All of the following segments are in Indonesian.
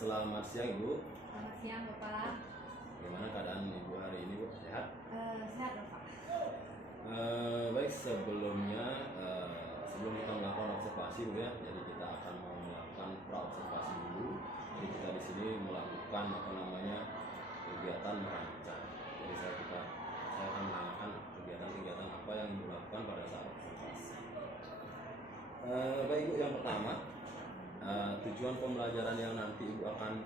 Selamat siang Ibu. Selamat siang Bapak. Bagaimana keadaan Ibu hari ini Bu? Sehat? Sehat Bapak. Baik, sebelumnya sebelum kita melakukan observasi Bu ya, jadi kita akan melakukan praobservasi dulu. Jadi kita di sini melakukan kegiatan merancang. Jadi saya akan menanyakan kegiatan-kegiatan apa yang Ibu lakukan pada saat observasi. Baik Bu, yang pertama tujuan pembelajaran yang nanti Ibu akan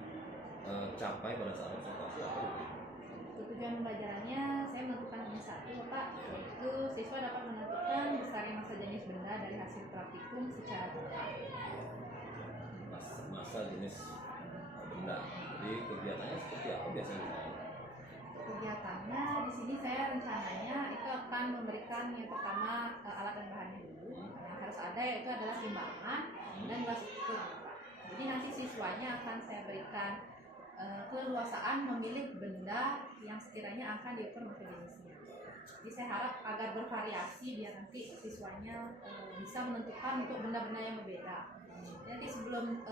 capai pada saat observasi apa Bu? Tujuan pembelajarannya saya menentukan hanya satu Bapak, yaitu siswa dapat menentukan besarnya massa jenis benda dari hasil praktikum secara tepat. Massa jenis benda. Jadi kegiatannya seperti apa biasanya? Kegiatannya di sini saya rencananya itu akan memberikan yang pertama alat dan bahannya dulu. Yang harus ada yaitu adalah timbangan dan gelas ukur Bapak. Jadi nanti siswanya akan saya berikan keleluasaan memilih benda yang sekiranya akan diukur massa jenisnya. Jadi saya harap agar bervariasi biar nanti siswanya bisa menentukan untuk benda-benda yang berbeda. Nanti sebelum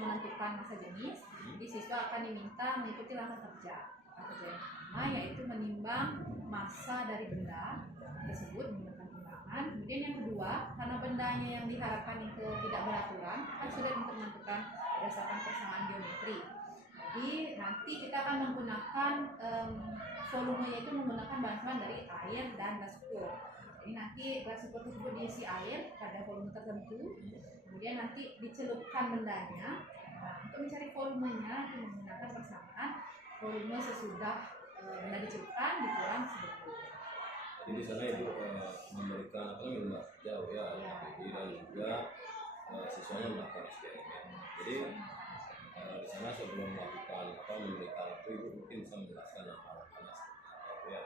menentukan massa jenis, di siswa akan diminta mengikuti langkah kerja. Langkah kerja yang pertama yaitu menimbang massa dari benda tersebut menggunakan timbangan. Kemudian yang kedua, karena bendanya yang diharapkan itu tidak beraturan, kan sudah untuk menentukan berdasarkan persamaan geometri. Jadi nanti kita akan menggunakan volumenya itu menggunakan bantuan dari air dan gas ukur. Jadi nanti gas ukur tersebut diisi air pada volume tertentu, kemudian nanti dicelupkan bendanya. Nah, untuk mencari volumenya itu menggunakan persamaan volume sesudah benda dicelupkan dikurang sebetulnya. Jadi di sana Ibu memberikan lembah jauh ya, dan juga siswanya melakukan SPM. Jadi di sana sebelum memberikan itu Ibu mungkin bisa menjelaskan alat-alat ya.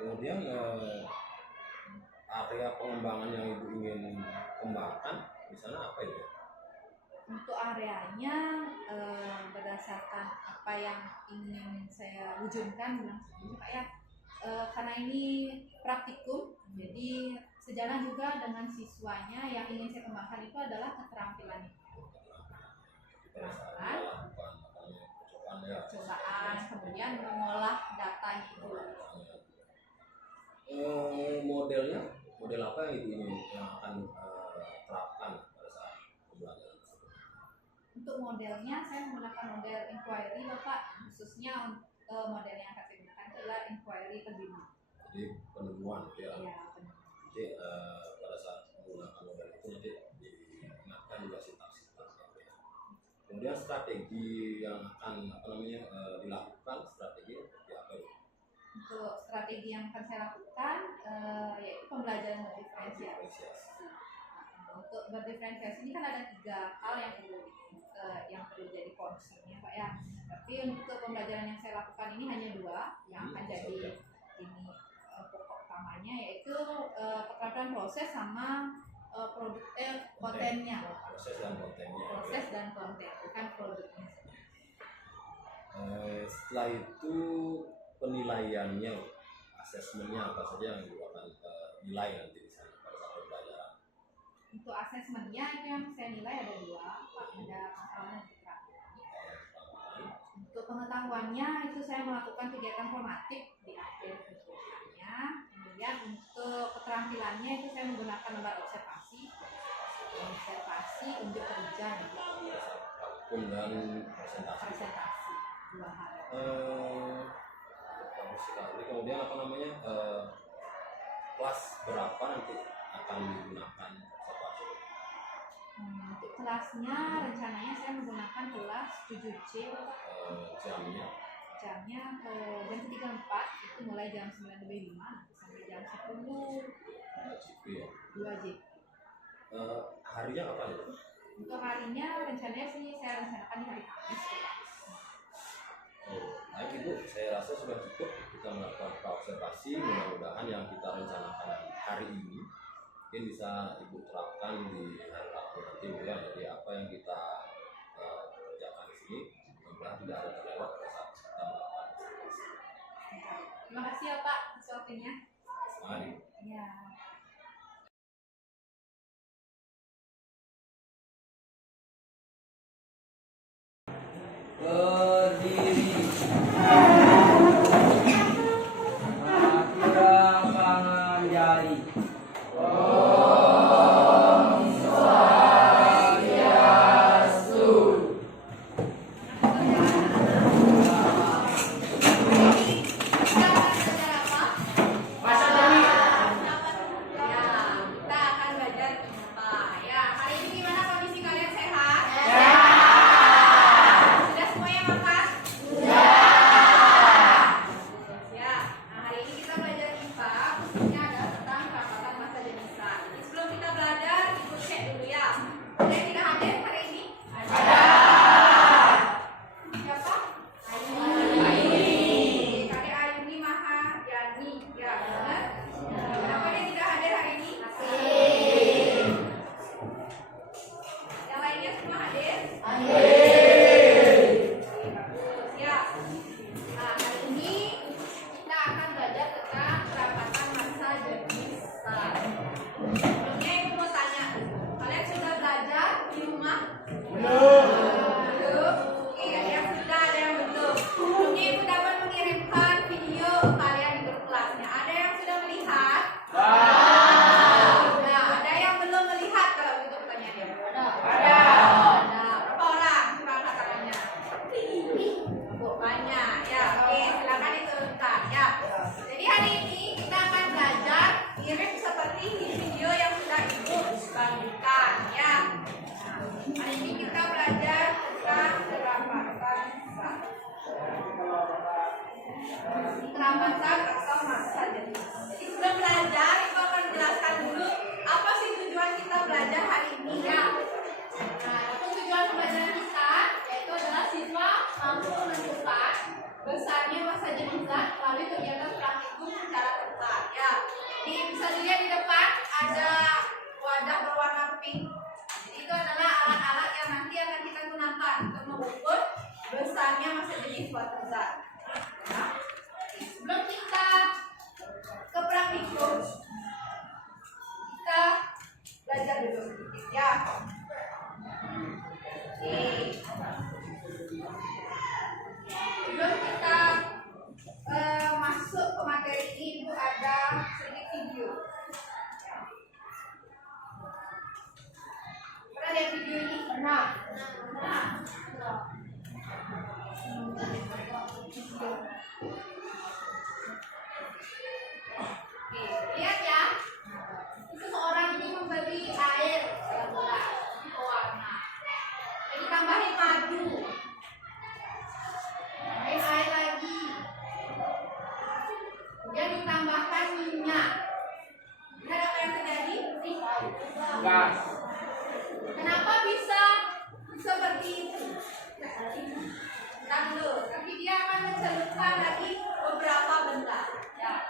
Kemudian area pengembangan yang Ibu ingin kembangkan di sana apa itu? Untuk areanya berdasarkan apa yang ingin saya wujudkan bilang seperti Pak ya. Karena ini praktikum, jadi sejalan juga dengan siswanya yang ingin saya kembangkan itu adalah keterampilan percobaan, kemudian mengolah data itu. Model apa yang Ibu ingin yang akan terapkan pada saat pembelajaran tersebut? Untuk modelnya saya menggunakan model inquiry Bapak, khususnya model yang akan saya gunakan adalah inquiry terbimbing. Jadi penemuan ya. Iya, Jadi pada saat menggunakan model itu nanti diingatkan juga sintaks-sintaks ya. Kemudian strategi yang akan dilakukan strategi seperti apa itu? Untuk strategi yang akan saya lakukan yaitu pembelajaran berdiferensiasi. Untuk berdiferensiasi ini kan ada 3 hal yang perlu jadi concernnya Pak ya. Tapi untuk pembelajaran yang saya lakukan ini hanya 2 yang akan jadi ini pokok utamanya, yaitu keterampilan proses sama kontennya. Proses dan konten, bukan produknya. Setelah itu penilaiannya, asesmennya apa saja yang Ibu akan nilai nanti di sana pada saat pembelajaran? Untuk asesmennya itu yang saya nilai ada 2, Pak. Ada pengetahuan dan keterampilan. Untuk pengetahuannya itu saya melakukan kegiatan formatif di akhir kegiatannya. Kemudian untuk keterampilannya itu saya menggunakan lembar observasi untuk kerja dan presentasi 2 hal. Bagus sekali. Kemudian kelas berapa nanti akan digunakan observasi? Untuk kelasnya rencananya saya menggunakan kelas 7C. Jamnya jam 3-4 itu mulai jam 9:05 sampai jam 10 GP ya. 2 GP. Harinya kapan itu? Untuk harinya rencananya sih saya rencanakan di hari Kamis. Baik Ibu, saya rasa sudah cukup kita melakukan observasi. Mudah-mudahan yang kita rencanakan hari ini mungkin bisa Ibu terapkan di hari Rabu nanti ya. Jadi apa yang kita kerjakan di sini mudah-mudahan tidak ada terlewat pada saat kita melakukan observasi. Terima kasih ya Pak atas waktunya. Mari. Ya. kalian di grup kelasnya. Ada yang sudah melihat? Nah, ada yang belum melihat kalau itu pertanyaannya? Ada. Berapa orang? Coba angkat tangannya. Banyak. Ya, oke. Silakan diturunkan. Ya. Jadi hari ini kita akan belajar mirip seperti di video yang sudah ibu bagikan. Ya. Hari ini kita belajar tentang gerakan bangsa. Gerakan atau masa jenis. Jadi sebelum belajar, Ibu akan jelaskan dulu apa sih tujuan kita belajar hari ini ya. Nah, tujuan pembelajaran kita yaitu adalah siswa mampu menentukan besarnya masa jenis zat melalui kegiatan praktikum secara tepat ya. Jadi bisa dilihat di depan ada wadah berwarna pink. Jadi itu adalah alat-alat yang nanti akan kita gunakan untuk mengukur besarnya masa jenis suatu zat. Ya. Sebelum kita ke praktikum, kita belajar dulu sedikit ya. Oke. Sebelum kita masuk ke materi ini, Ibu ada sedikit video. Pernah lihat video ini? Pernah. Oke, lihat ya. Seseorang ini membeli air dalam gelas pewarna. Jadi tambahin madu. Tambahin air lagi. Kemudian ditambahkan minyak. Lihat apa yang terjadi? Gas. Kenapa bisa seperti itu? Nah, dulu, tapi dia akan mencelupkan lagi beberapa benda. Ya.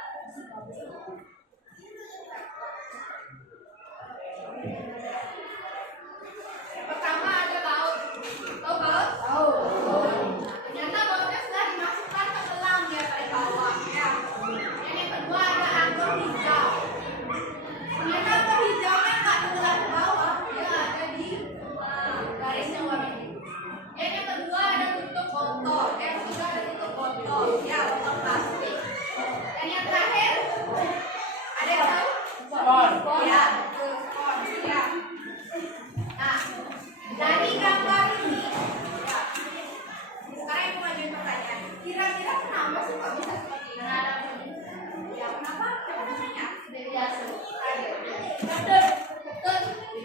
Yang pertama ada baut. Tahu baut? Tahu. Nah, ternyata bautnya sudah dimasukkan ke dalam dia pada bawah. Ya. Yang kedua ada anggur hijau. Ternyata anggur hijaunya nggak tenggelam ke bawah, dia ada di garis yang warna biru. Yang kedua ada tutup botol. Yang ketiga ada tutup botol. Ya, botol plastik. Dan yang terakhir ada yang tahu? Spon. Ya, betul, spon. Ya. Nah, dari gambar ini, ya. Sekarang yang majuin pertanyaan. Kira-kira kenapa sih kok bisa seperti ini? Ya, kenapa? Coba tanya. Dari biasa. Betul.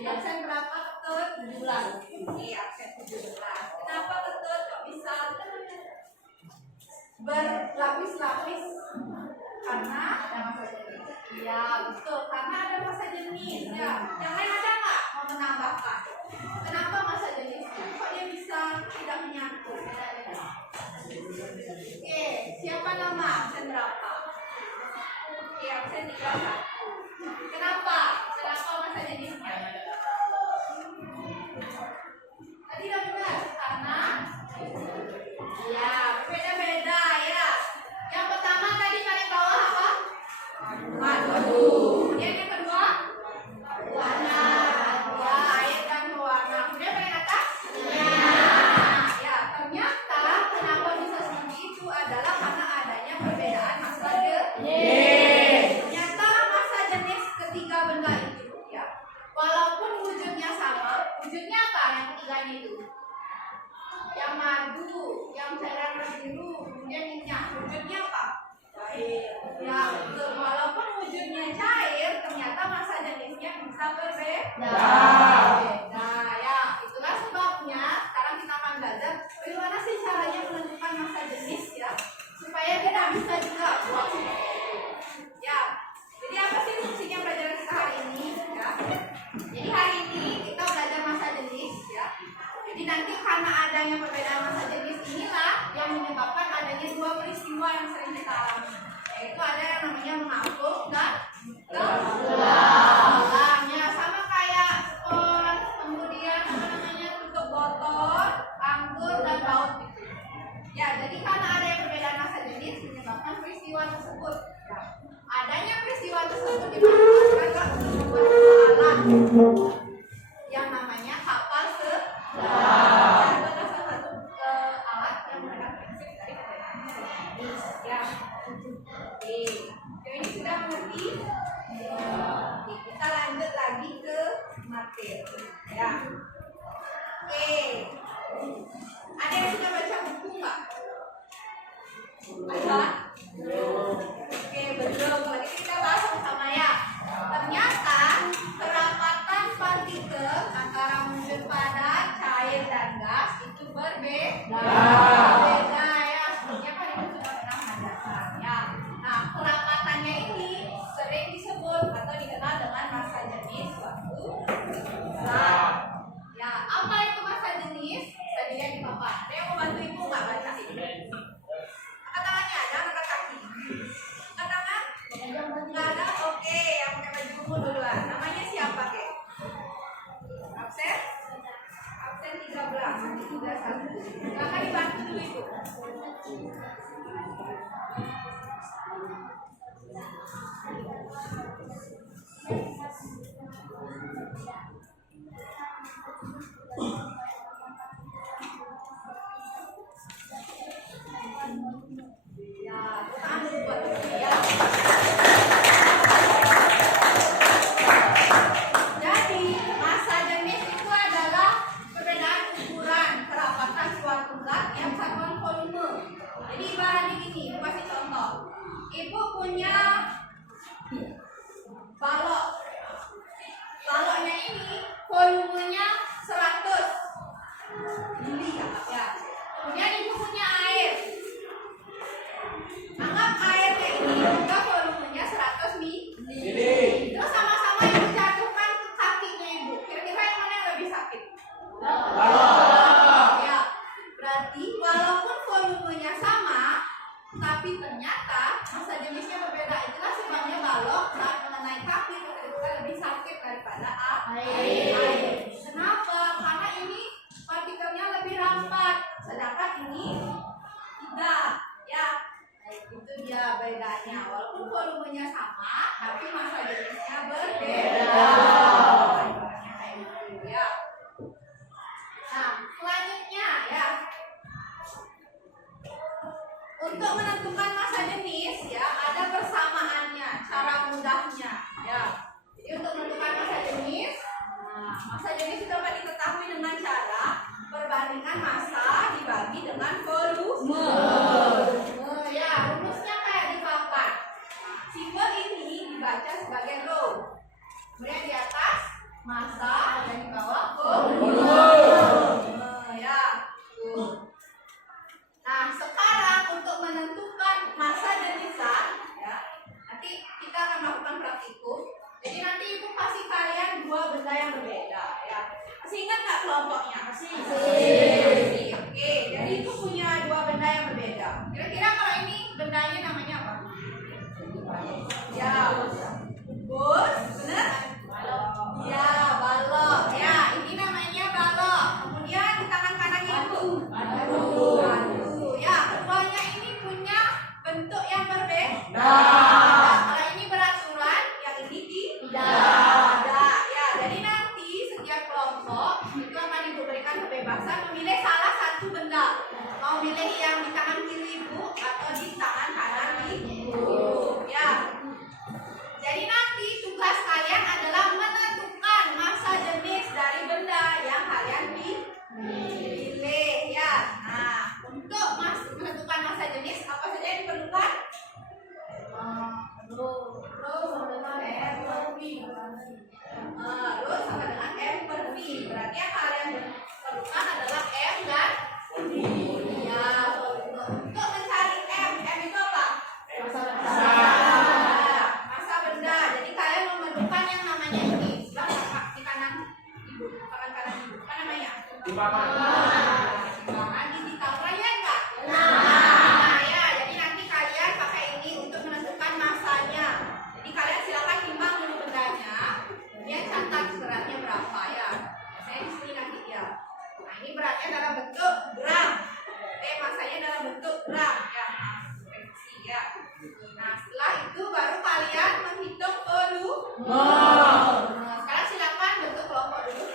Absen berapa ketut? 17. Iya, absen 17. Kenapa ketut kok bisa berlapis-lapis? Karena ada masa jenis. Iya, betul. Karena ada masa jenis. Ya. Yang lain ada nggak mau menambahkan? Kenapa masa jenisnya? Kok dia bisa tidak menyatu? Oke, siapa nama? Absen berapa? Oke, absen 31. Kenapa? Kenapa masa jenisnya? Tadi udah dibahas karena ya beda-beda ya. Yang pertama tadi paling bawah apa? Madu. Kemudian yang kedua warna. Ya, air dan pewarna. Kemudian paling atas? Ya, ternyata kenapa bisa seperti itu adalah karena adanya perbedaan masa jenis. Ternyata masa jenis ketiga benda itu ya, walaupun wujudnya sama, wujudnya apa yang ketiganya itu? Yang madu, yang cairan biru, kemudian minyak, wujudnya apa? Cair. Ya, betul. Walaupun wujudnya cair, ternyata masa jenisnya bisa berbeda. Nah, ya, itulah sebabnya sekarang kita akan belajar bagaimana sih caranya menentukan masa jenis ya, supaya kita bisa juga buat ya. Jadi apa sih fungsinya pelajaran kita hari ini ya? Jadi hari ini kita belajar masa jenis ya. Jadi nanti karena adanya perbedaan masa jenis inilah yang menyebabkan adanya dua peristiwa yang sering kita alami. Yaitu ada yang namanya mengapung dan tenggelam. Ya, sama kayak spon, kemudian apa namanya tutup botol, anggur dan baut gitu. Ya, jadi karena ada yang perbedaan masa jenis menyebabkan peristiwa tersebut. Ya. Adanya peristiwa tersebut dimanfaatkan untuk membuat alat yang namanya kapal selam. Itu adalah salah satu alat yang menggunakan prinsip dari perbedaan masa jenis. Ya. Oke, ini sudah mengerti? Oke, kita lanjut lagi ke materi. Ya. Oke. Ada yang sudah baca buku nggak? Ada? Oke, belum. Jadi kita bahas sama ya. Ternyata kerapatan partikel antara unsur padat, cair, dan gas itu berbeda. Berbeda ya. Sebelumnya kan itu sudah pernah belajar ya. Nah, kerapatannya ini sering disebut atau dikenal dengan massa jenis suatu zat. Ya, apa itu massa jenis? Tadi lihat di papan. Ada yang mau bantu ibu nggak baca ini? Angkat tangannya ada, angkat kaki. Angkat tangan? Nggak ada? Oke, yang pakai baju ungu duluan. Namanya siapa, Kek? Absen? Absen 13, nanti 31. Silakan dibantu dulu, Ibu. Ya, tangan dulu buat ibu ya. Jadi, massa jenis itu adalah perbedaan ukuran kerapatan suatu zat yang satuan volume. Jadi ibaratnya gini, ibu kasih contoh. Ibu punya balok. Baloknya ini volumenya 100 mili ya. Kemudian ibu punya air. Anggap airnya ini juga volumenya 100 mili. Terus sama-sama ibu jatuhkan ke kakinya ibu. Kira-kira yang mana yang lebih sakit? Ya, berarti walaupun volumenya sama, tapi ternyata massa jenisnya berbeda. Itulah sebabnya balok saat mengenai kaki kita lebih sakit daripada air. Kenapa? Karena ini partikelnya lebih rapat, sedangkan ini tidak. Ya, itu dia bedanya. Walaupun volumenya sama, tapi massa jenisnya berbeda. Kayak gitu ya. Nah, selanjutnya ya. Untuk menentukan massa jenis ya, ada persamaannya, cara mudahnya ya. Jadi untuk menentukan massa jenis, massa jenis itu dapat diketahui dengan cara perbandingan massa dibagi dengan volume. Ya, rumusnya kayak di papan. Simbol ini dibaca sebagai rho. Kemudian di atas massa dan di bawah volume. Ya. Nah, sekarang untuk menentukan massa jenis zat, ya, nanti kita akan melakukan praktikum. Jadi nanti ibu kasih kalian dua benda yang berbeda, ya. Masih ingat nggak kelompoknya? Masih. Oke, jadi ibu punya dua benda yang berbeda. Kira-kira kalau ini bendanya namanya apa? Ya, bus, benar? Ya, balok. Ya, ini namanya balok. Kemudian di tangan kanan ibu. Batu. Ya, keduanya ini punya bentuk yang berbeda. Kalau ini beraturan, yang ini tidak. Ya, jadi nanti setiap kelompok itu akan ibu berikan kebebasan memilih salah satu benda. Mau milih yang di tangan kiri ibu atau di tangan kanan ibu. Ya. Jadi nanti tugas kalian adalah menentukan massa jenis dari benda yang kalian pilih ya. Nah, untuk menentukan massa jenis apa saja yang diperlukan? Rho sama dengan M per V. Rho sama dengan M per V. Berarti yang kalian perlukan adalah M dan V. Ya, untuk mencari M itu apa? Massa benda. Jadi kalian memerlukan yang namanya ini. Sebelah di kanan ibu, tangan kanan ibu. Apa namanya? Timbangan digital. Kalian enggak? Nah, ya. Jadi nanti kalian pakai ini untuk menentukan massanya. Jadi kalian silakan timbang dulu bendanya. Kemudian catat beratnya berapa ya. Saya di sini nanti ya. Nah, ini beratnya dalam bentuk gram. Massanya dalam bentuk gram ya. Ya. Nah, setelah itu baru kalian menghitung volume. Nah, sekarang silakan bentuk kelompok dulu.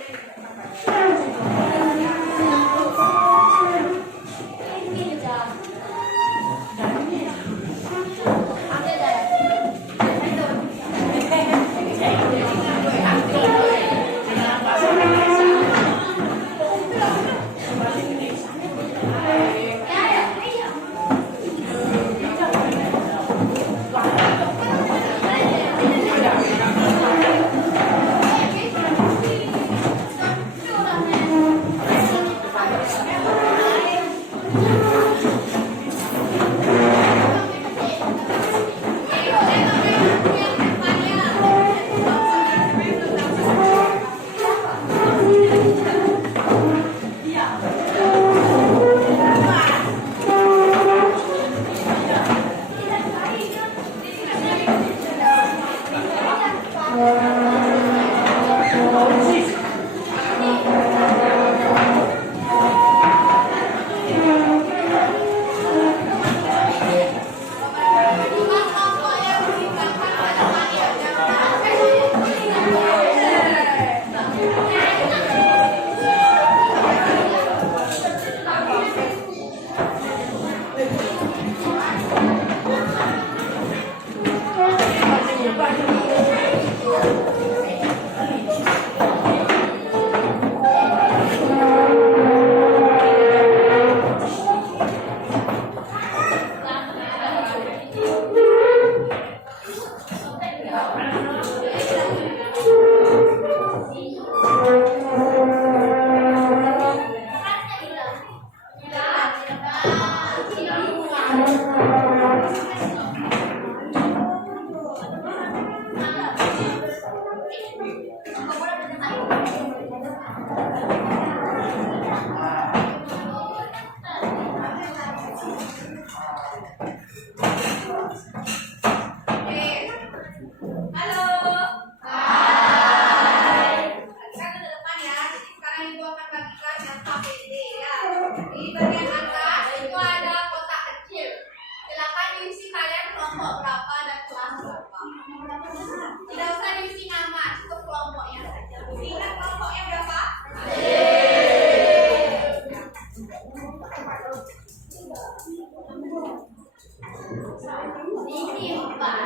Ini Pak.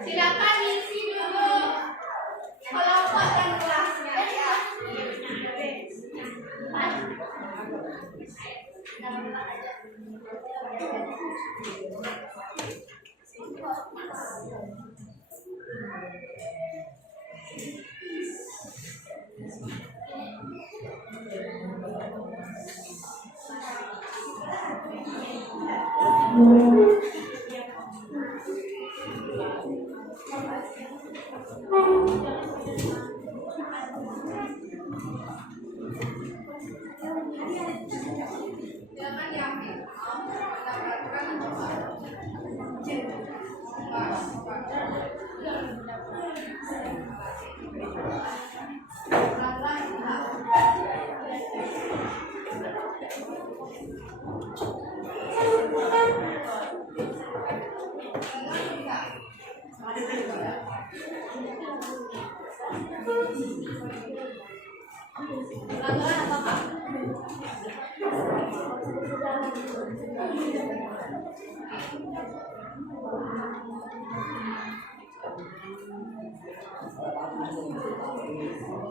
Silakan isi dulu kelompok dan kelasnya ya. Silakan diambil. Ada peraturan atau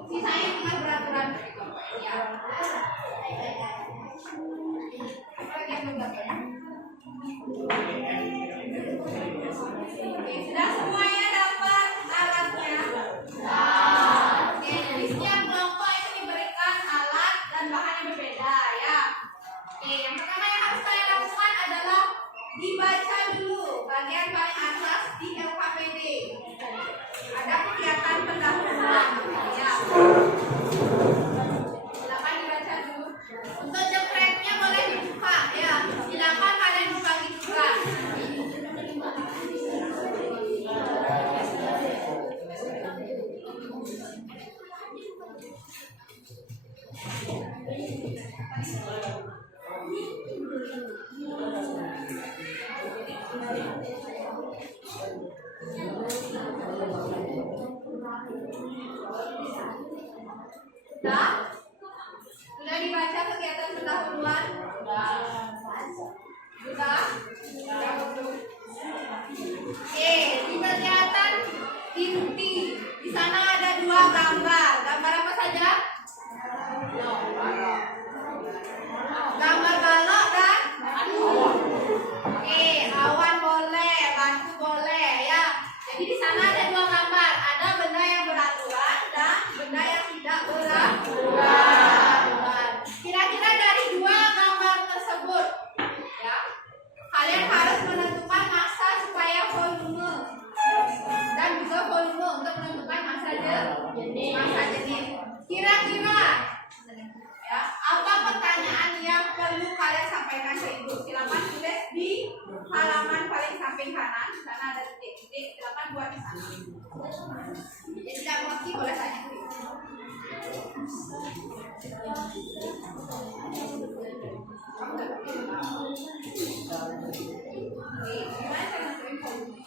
sisanya cuma peraturan dari kelompok ya. Apa lagi yang belum dapat? Oke, sudah semuanya dapat alatnya? Oke, jadi setiap kelompok itu diberikan alat dan bahan yang berbeda ya. Oke, yang pertama yang harus kalian lakukan adalah dibaca dulu bagian paling atas di LKPD. Ada kegiatan pendahuluan ya. Silakan dibaca dulu. Untuk jepretnya boleh dibuka ya. Silakan kalian berbagi tugas. Sudah dibaca kegiatan pendahuluan? Sudah? Oke, di kegiatan inti di sana ada 2 gambar. Gambar apa saja? Gambar balok dan oke, awan boleh, batu boleh ya. Jadi di sana ada 2 gambar. Ada benda yang beraturan dan benda yang tidak beraturan. Kira-kira dari 2 gambar tersebut ya, kalian harus menentukan massa supaya volume dan juga volume untuk menentukan massa jenis. Kira-kira ya, apa pertanyaan yang perlu kalian sampaikan ke ibu? Silakan tulis di halaman paling samping kanan. Di sana ada titik-titik. Silakan buat di sana. Jadi tidak mengerti boleh tanya ke ibu. Oke, gimana saya nentuin volume?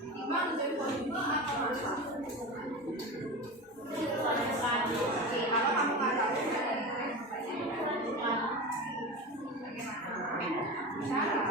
Gimana nentuin volume apa massa? Oke, kalau kamu nggak tahu bagaimana? Cara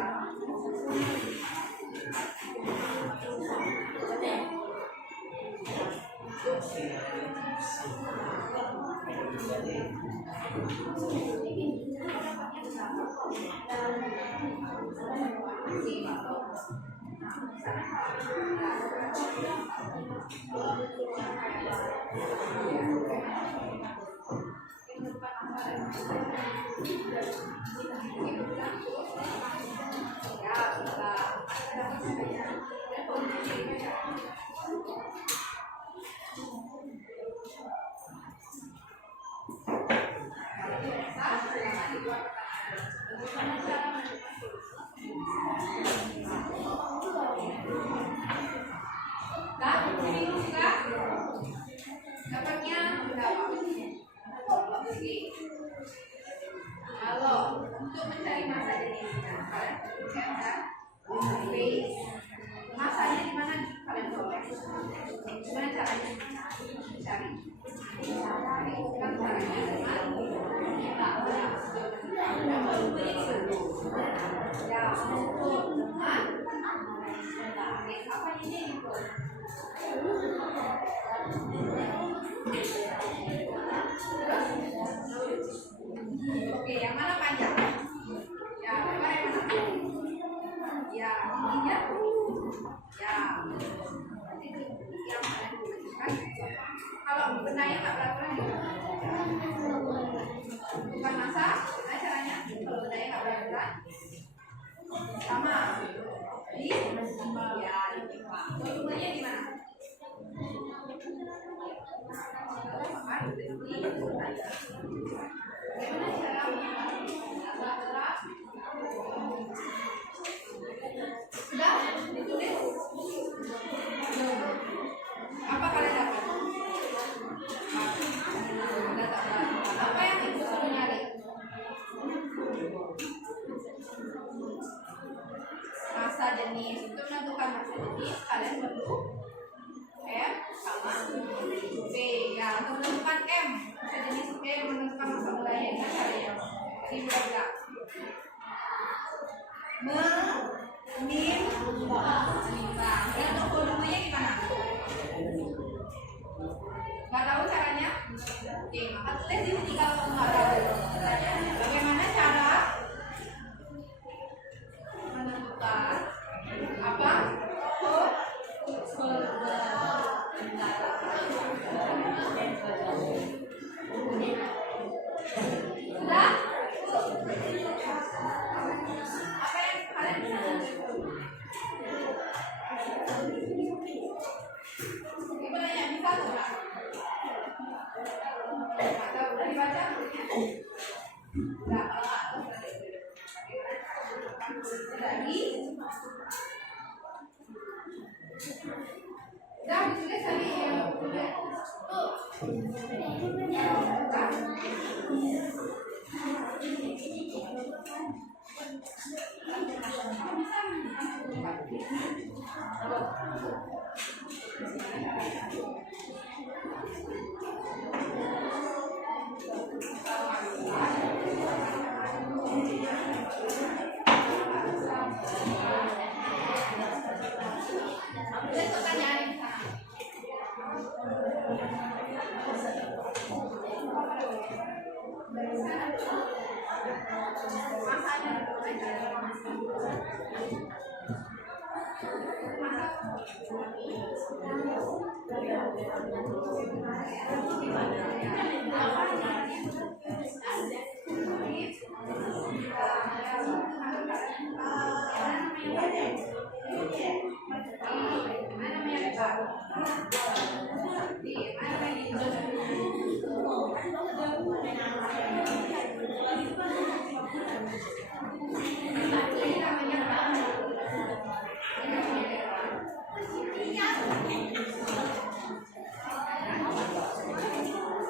dapatnya berapa? Kalau untuk mencari massa jenisnya, kalian ada space apa ini itu? Oke, yang mana panjang? Ya, yang mana? Ya, ininya. Ya. Yang mana kan? Kalau benarnya nggak peraturan bukan masa, gimana caranya? Kalau benarnya nggak peraturan sama di ya volumenya di mana? Bagaimana cara sudah ditulis? Apa kalian dapat? Apa yang ibu suruh nyari? Masa jenis. Untuk menentukan masa jenis kalian perlu M sama B. Ya, untuk menentukan M masa jenis B menentukan masa mulainya ini caranya. Jadi mudah-mudah menimbang. Ya, untuk volumenya gimana? Nggak tahu caranya? Oke, maka tulis di sini kalau nggak tahu. Bagaimana cara menentukan apa? Sudah? Apa yang kalian bisa tunjukkan? Ibu nanya, bisa nggak? Atau udah dibaca? Nggak, lagi. Udah ditulis tadi ya. Tulis pertanyaan di sana.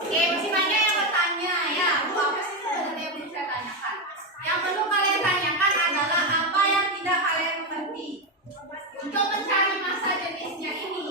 Oke, masih banyak yang bertanya ya. Apa sih sebenarnya yang belum saya tanyakan? Yang perlu kalian tanyakan adalah apa yang tidak kalian mengerti. Untuk mencari masa jenisnya ini,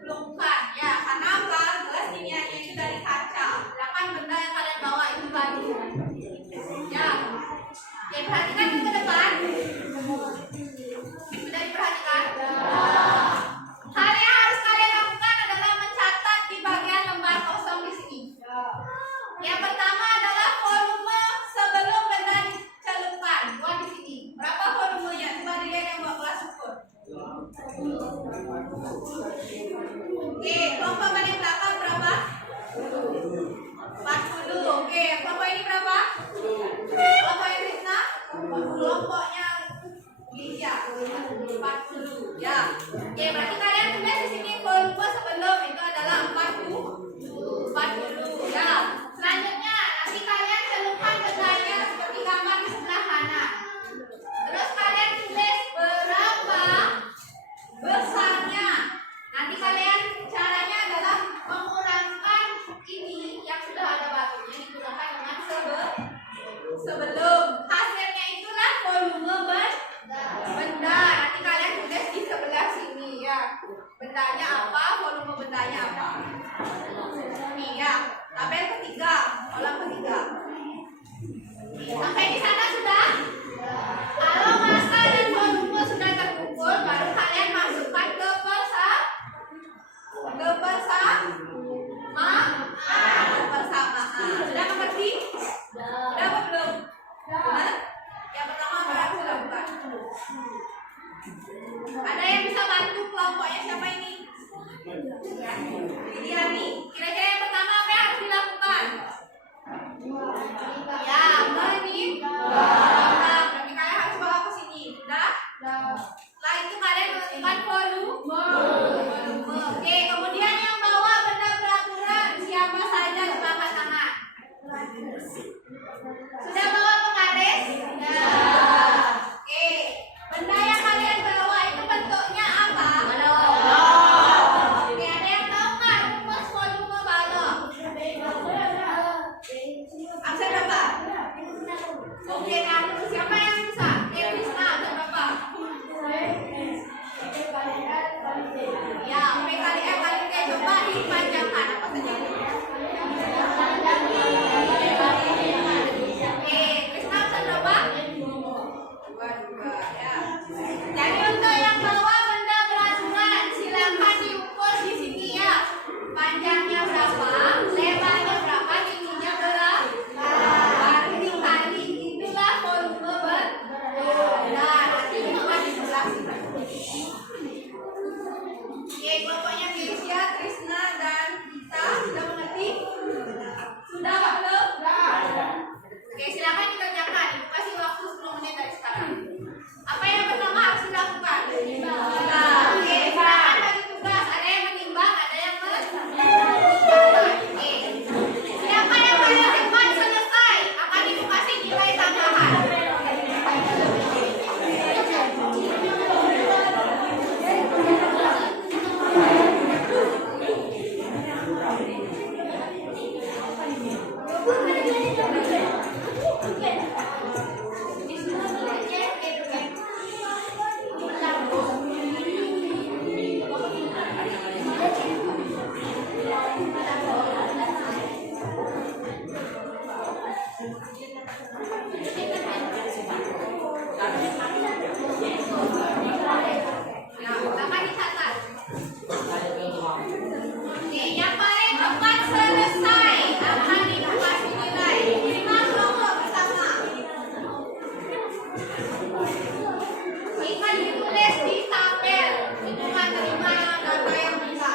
celupkan ya, karena apa? Gelas kimianya itu dari kaca. Sedangkan benda yang kalian bawa itu batu. Ya, perhatikan ke depan. Sudah diperhatikan? Hal yang harus kalian lakukan adalah mencatat di bagian lembar kosong di sini. Yang pertama adalah volume sebelum benda dicelupkan. Buat di sini. Berapa volumenya? Coba dilihat yang bawa kelas ukur. Oke, kelompok paling belakang berapa? 40. Oke, kelompok ini berapa? Kelompok yang Krishna? Kelompoknya Lydia 40. Ya. Oke, berarti kalian tulis di sini volume sebelum itu adalah 40. Ya. Selanjutnya nanti kalian celupkan bendanya seperti gambar di sebelah kanan. Terus kalian tulis berapa besarnya. Nanti kalian caranya adalah mengurangkan ini yang sudah ada batunya dikurangkan dengan sebelum. Hasilnya itulah volume benda. Nanti kalian tulis di sebelah sini ya. Bendanya apa, volume bendanya apa. Ini ya, tabel ketiga, kolam ketiga. Sampai di sana sudah? Kalau massa dan volume sudah terukur, baru kalian masukkan ke persamaan. Sudah mengerti? Sudah apa belum? Benar? Yang pertama apa yang harus dilakukan? Ada yang bisa bantu kelompoknya siapa ini? Lidiani. Kira-kira yang pertama apa yang harus dilakukan? Ya, menimbang. Berarti kalian harus bawa ke sini. Sudah? Setelah itu kalian menentukan volume. Oke, kemudian yang bawa benda beraturan siapa saja coba angkat tangan. Sudah bawa penggaris? Oke, benda yang kalian bawa itu bentuknya apa? Oke, ada yang tahu nggak rumus volume balok? Absen berapa? Oke, nah siapa yang bisa? Krishna, absen berapa? Ya, P kali M kali T. Coba dipanjangkan apa saja? Oke, Krishna absen berapa? 2 ya. Jadi untuk yang bawa benda beraturan silakan diukur di sini ya. Panjangnya berapa, lebarnya berapa, tingginya berapa. Dikali itulah volume benda. Nanti cuma di sebelah sini. Oke, kelompoknya Keisha, Krishna, dan Gita sudah mengerti? Sudah Pak belum? Oke, silakan dikerjakan. Ibu kasih waktu 10 menit dari sekarang. Apa yang pertama harus dilakukan? Oke, silakan bagi tugas. Ada yang menimbang, ada yang Oke. Siapa yang paling cepat selesai akan ibu kasih nilai tambahan. Nah, silakan dicatat. Oke, yang paling cepat selesai akan ibu kasih nilai 5 kelompok bersama. Ingat ditulis di tabel. Itu kan terima data yang bisa.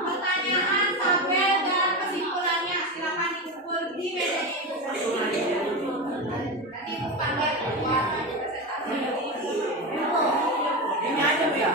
Pertanyaan sampai dan kesimpulannya silakan dikumpul di meja ini. Nanti ibu panggil buat presentasi. Ini aja Bu ya.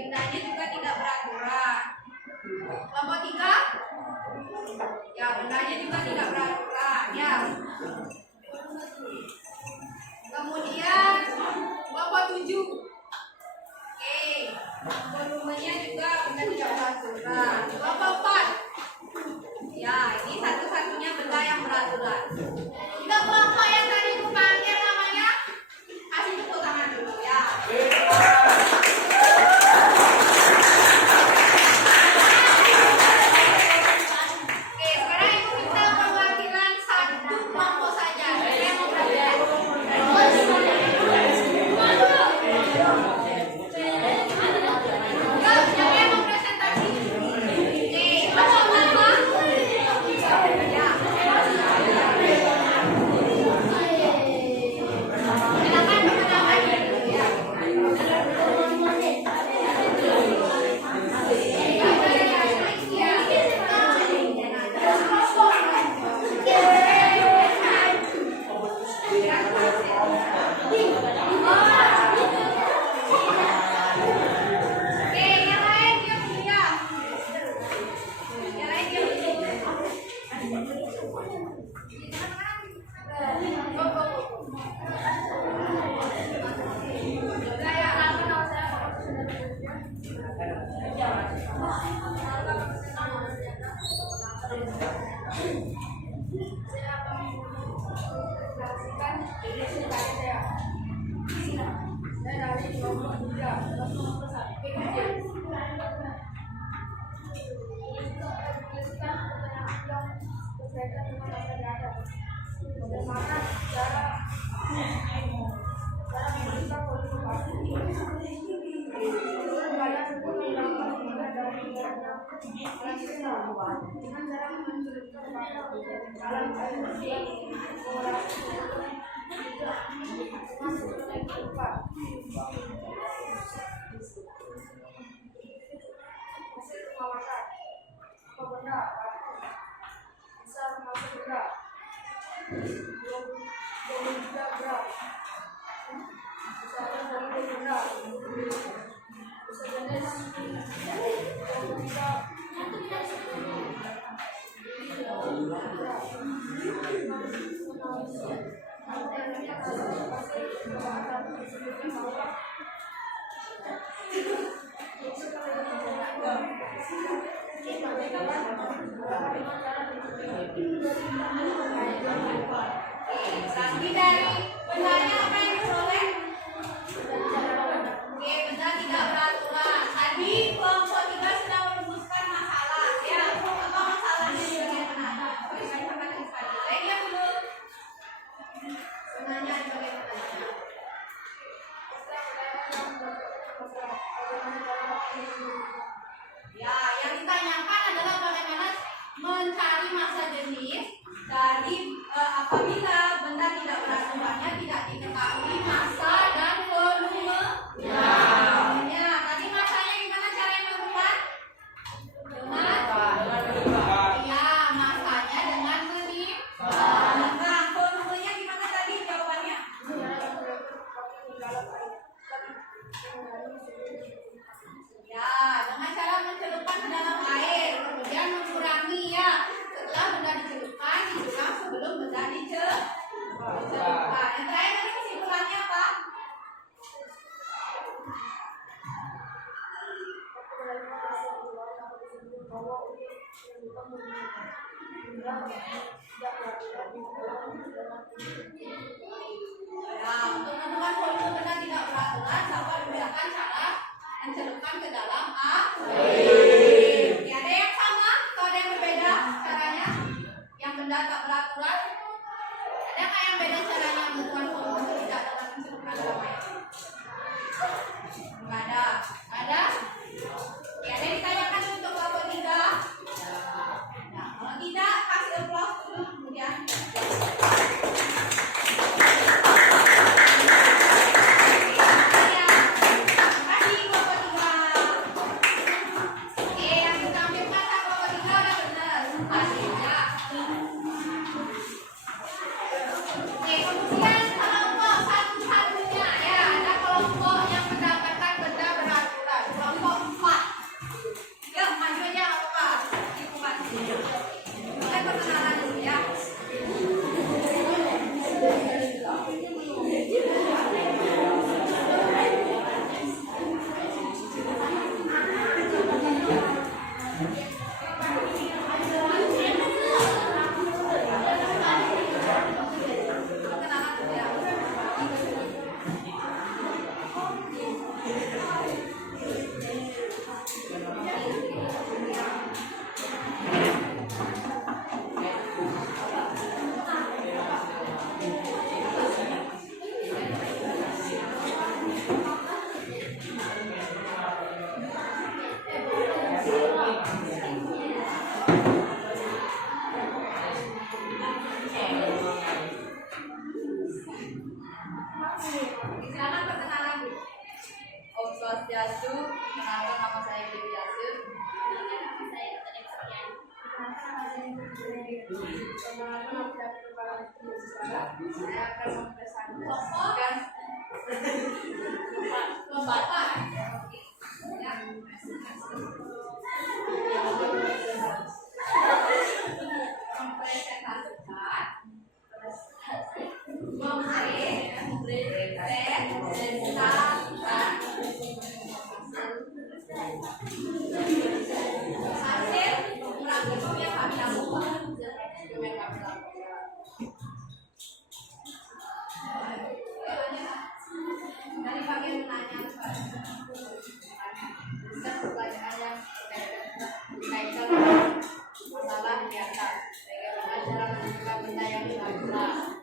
bendanya juga tidak beraturan. Kelompok 3, ya bendanya juga tidak beraturan, ya. Kemudian kelompok 7, oke, volumenya juga benda tidak beraturan. Kelompok 4, ya ini satu-satunya benda yang beraturan. Untuk kelompok yang tadi itu panggil namanya, kasih tepuk tangan dulu ya. Oke, sekarang ibu minta perwakilan satu kelompok saja. Siapa yang mau belajar? Ya, siapa yang mau presentasi? Oke, kelompok berapa? Ya. Silakan perkenalkan diri ya. Oke, yang lain diam dulu ya. Yang lain diam dulu. Lagi dari bendanya apa yang diperoleh? Oke, benda tidak beraturan. Tadi kelompok 3 sudah merumuskan masalah, ya. Apa masalahnya di bagian mana? Berikan sama sekali. Lain ya dulu. Bendanya di bagian mana? Ya, yang ditanyakan adalah bagaimana mencari massa jenis dari apabila benda tidak beraturannya tidak diketahui massa dan volume. Ya, tadi massanya gimana caranya menentukan? Ya, massanya dengan menimbang. Volumenya gimana tadi jawabannya? Ya, dengan cara mencelupkan ke dalam air, kemudian mengurangi ya. Setelah benda dicelupkan, dikurang sebelum benda dicelupkan. Yang terakhir tadi kesimpulannya apa? Ya, untuk menentukan volume benda tidak beraturan, dapat menggunakan cara mencelupkan ke dalam air. Ya, ada yang sama atau ada yang berbeda caranya? Yang benda tak beraturan? Ada nggak yang beda caranya menentukan volume tidak dalam mencelupkan ke dalam air? Nggak ada. Ada? Ya, ada yang ditanyakan untuk kelompok 3? Nah, kalau tidak, kasih applause dulu kemudian. Kemudian kelompok satu-satunya ya, ada kelompok yang mendapatkan benda beraturan. Swastiastu. Perkenalkan nama saya Dewi Yasir. Perkenalkan nama saya Dr. Sekian. Perkenalkan nama saya Saya akan mempresentasikan Bapak. Dari bagian menanya pertanyaan yang berkaitan masalah di atas bagaimana cara menentukan benda yang jelas.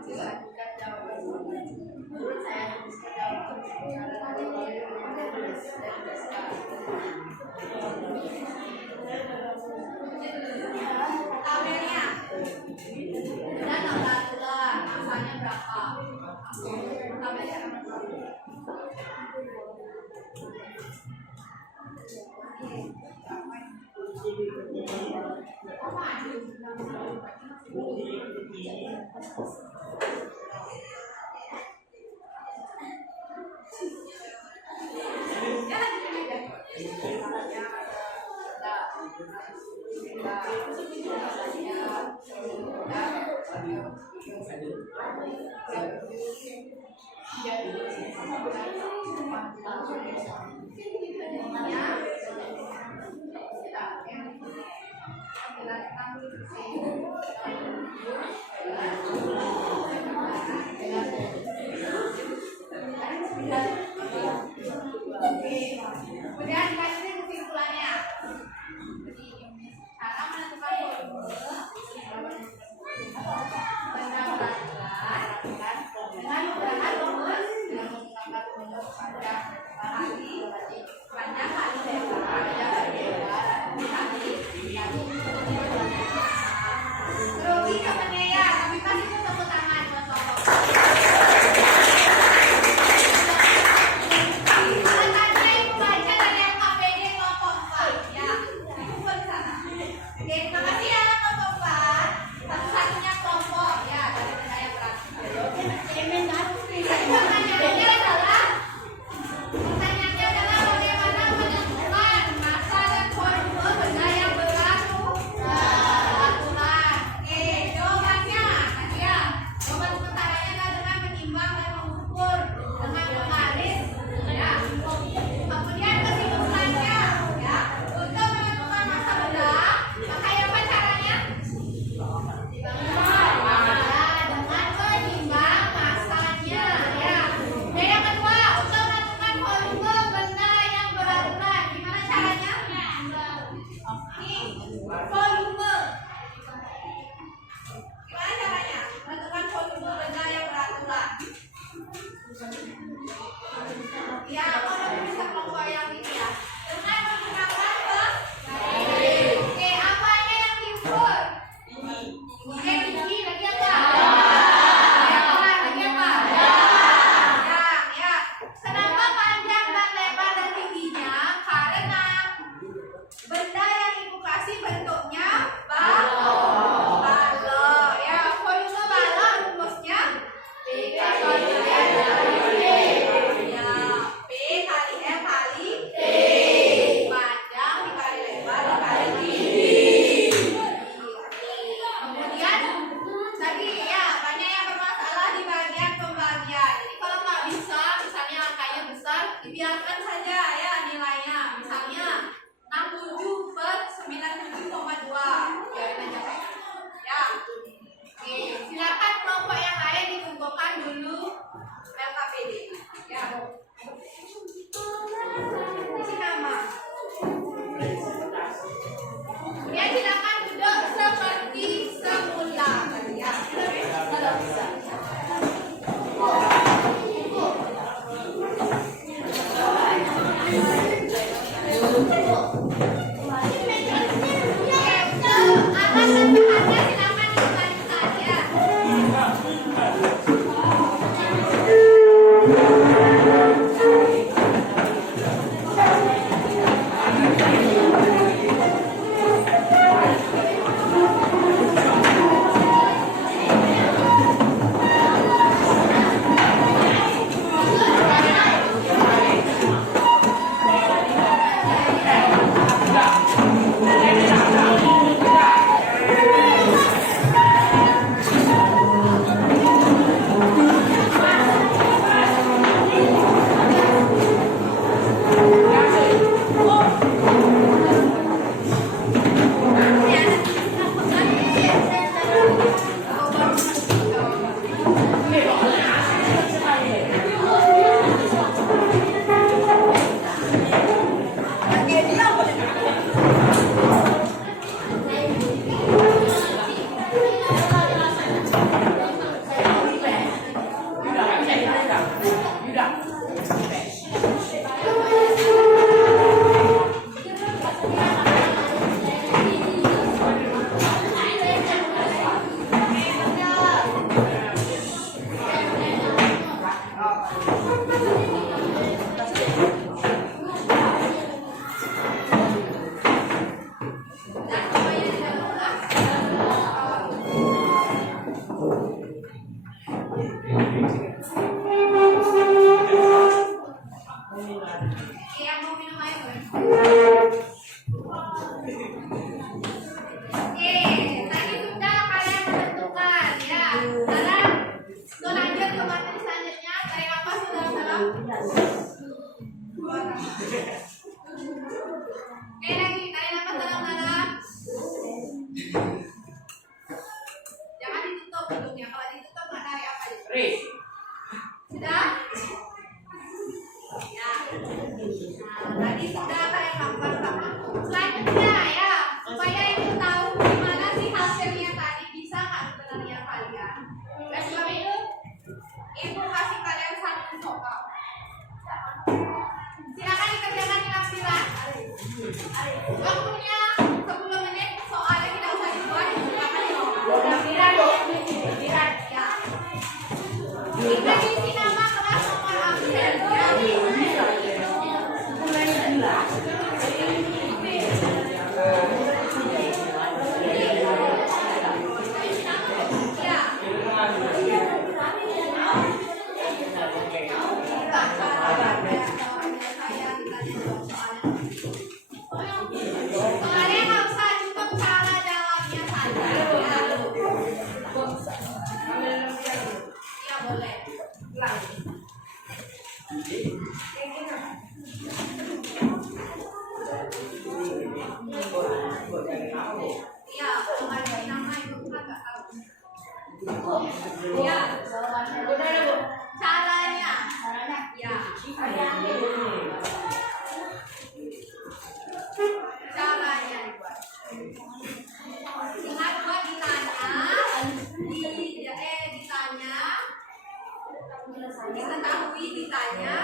Silakan jawaban. Menurut saya jawaban tabelnya dan nomenklatur masanya berapa? Tabelnya kemudian kasih kesimpulannya. Cara menentukan volume benda berat dengan menggunakan rumus dengan menggunakan rumus panjang kali lebar kali rugi temennya ya, tapi kan itu tepuk tangan buat Bapak. Terima kasih ya kelompok 4. Satu-satunya kelompok ya dari benda yang berat. Pertanyaannya adalah bagaimana menentukan massa dan volume benda yang beraturan. Oke, jawaban Lagi, tarik nafas dalam-dalam. Jangan ditutup hidungnya. Kalau ditutup nggak tarik apa aja. Ris. Sudah? Ya. Nah, tadi sudah kayak lakukan sama. Selanjutnya ya, supaya ibu tahu gimana sih hasilnya tadi, bisa nggak sebenarnya kalian? Oleh sebab itu, ibu kasih kalian satu soal. Silakan dikerjakan di lampiran. Waktunya 10 menit, soalnya tidak usah dibuat, silakan dibuat. Lampiran dong. Lampiran. Ya. Kita isi nama, kelas, nomor absen. Soalnya nggak usah cukup cara jawabnya saja. Ya boleh. Iya, kalau ada nama itu kan nggak tahu. Iya, caranya. Ya. Caranya dibuat. Ingat buat ditanya, diketahui ditanya.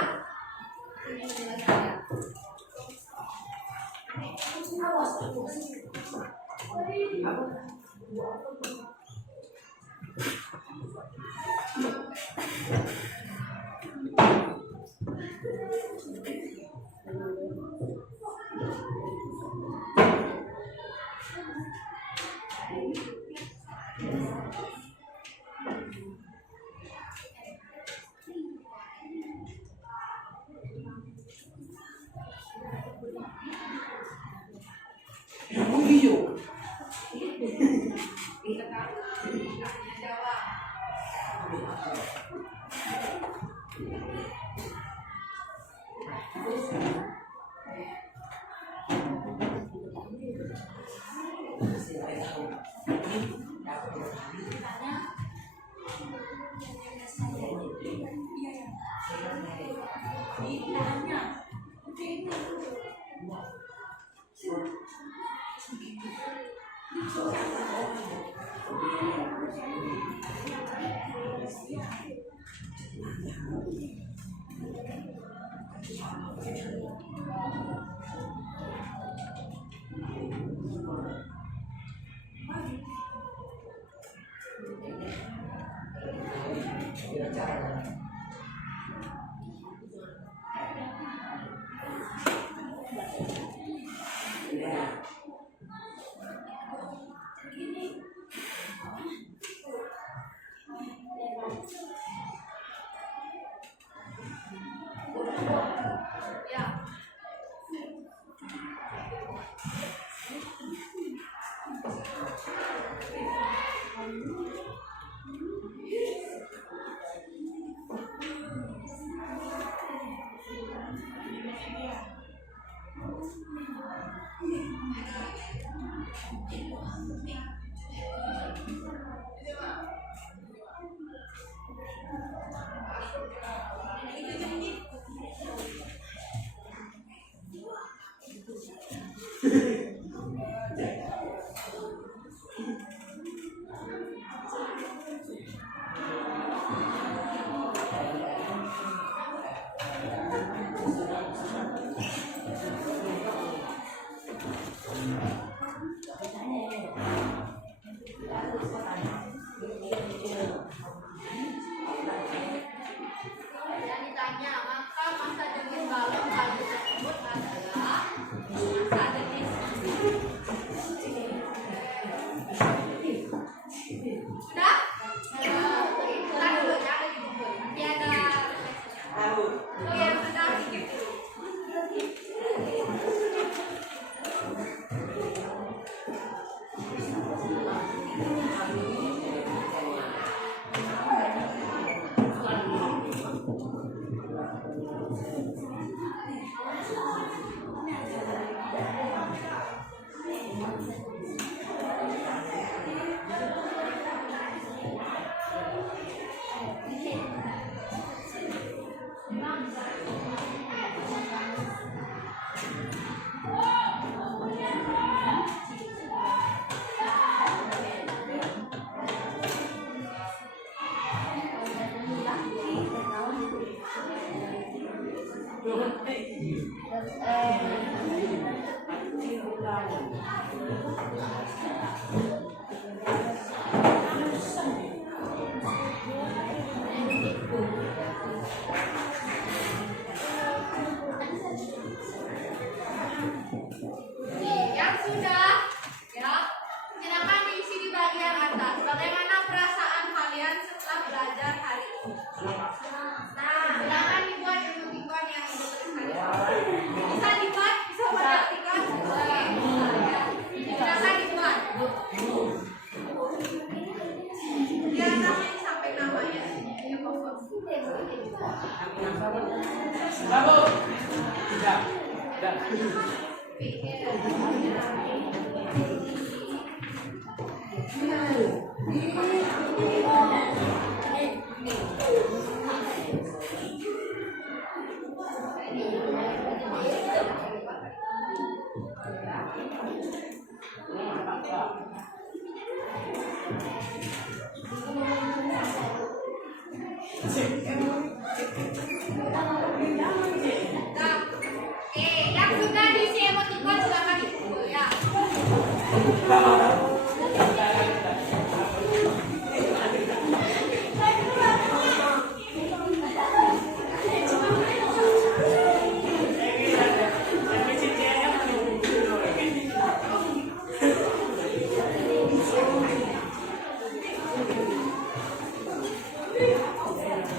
Yang sudah diisi emoticon silakan dipukul ya.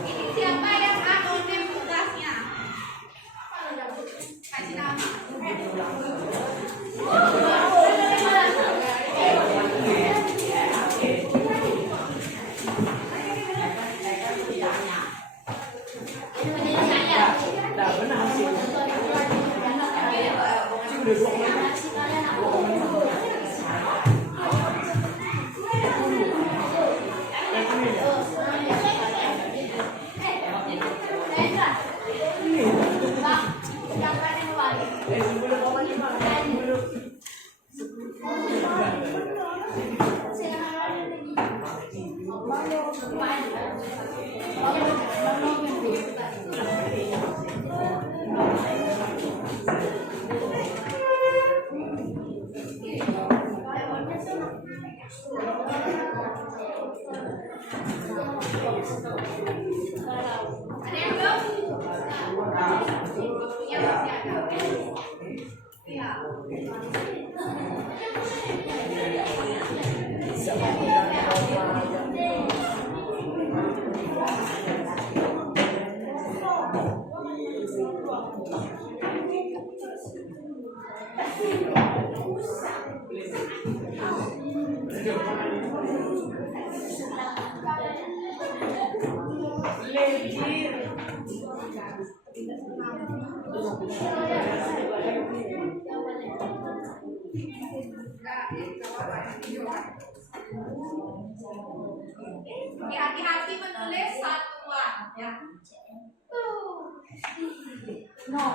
Ini siapa yang anonim tugasnya? Kasih nama. Ada yang belum? Waktunya masih ada. Iya. Hati-hati menulis satuan ya. No.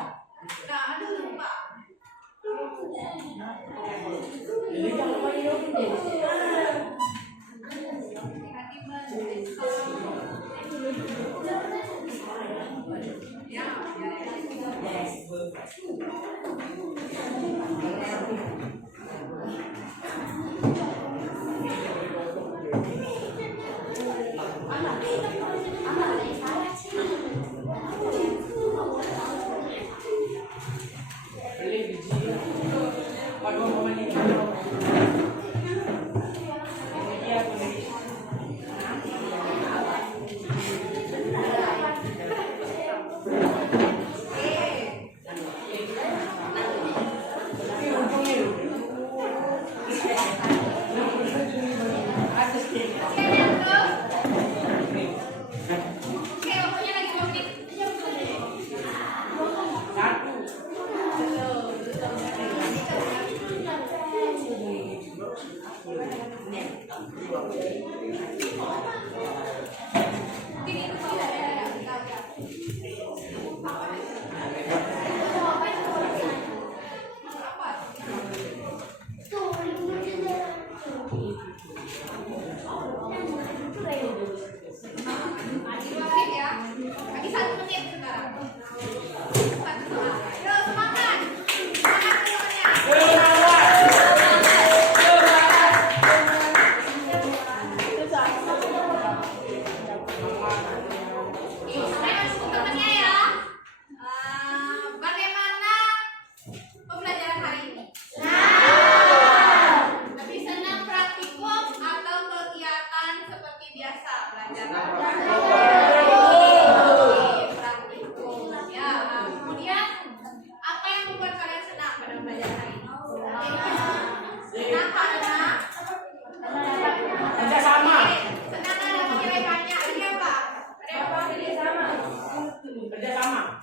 Nah, aduh lupa. Hati-hati menulis satuan. Ya,